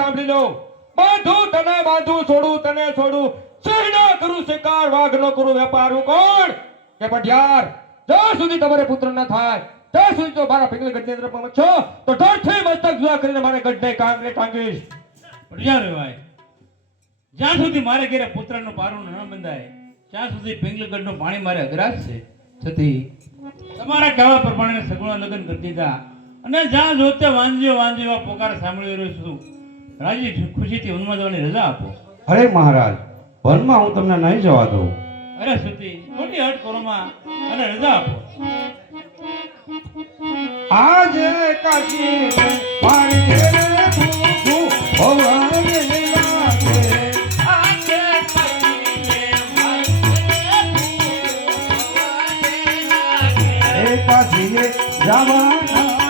સાંભળી લો, બાંધું તને બાંધું, છોડું તને છોડું, સિંહના કરું શિકાર, વાઘનો કરું વેપાર. હું કોણ કે પઢિયાર? જ્યાં સુધી તમારે પુત્ર ન થાય ત્યાં સુધી તો મારા પિંગલ ગઢની અંદર પહોંચ છો તો ઢોરથી મસ્તક જુદા કરીને મારે ગઢને કાંગરે ટાંગીશ. પઢિયાર ભાઈ, જ્યાં સુધી મારે ઘરે પુત્રનો પારું ન બંધાય ત્યાં સુધી પિંગલગઢનું પાણી મારે અઘરાશ છે. છતી તમારા કહેવા પ્રમાણે સગુણા લગ્ન કરી દીધા અને જ્યાં જોતે વાંજ્યો વાંજ્યો એવા પોકાર સાંભળી રહ્યો છું. રાજી ખુશીથી વનમાં જવાની રજા આપો. અરે મહારાજ, વનમાં હું તમને નહીં જવા દઉં. અરે સતી, ખોટી હટ કરોમાં અને રજા આપો. આજે કાશી મારી ઘેરે ભૂખું હોવાને લાગે. આજે કાશી મારી ઘેરે ભૂખું હોવાને લાગે. એ કાશીએ જવાના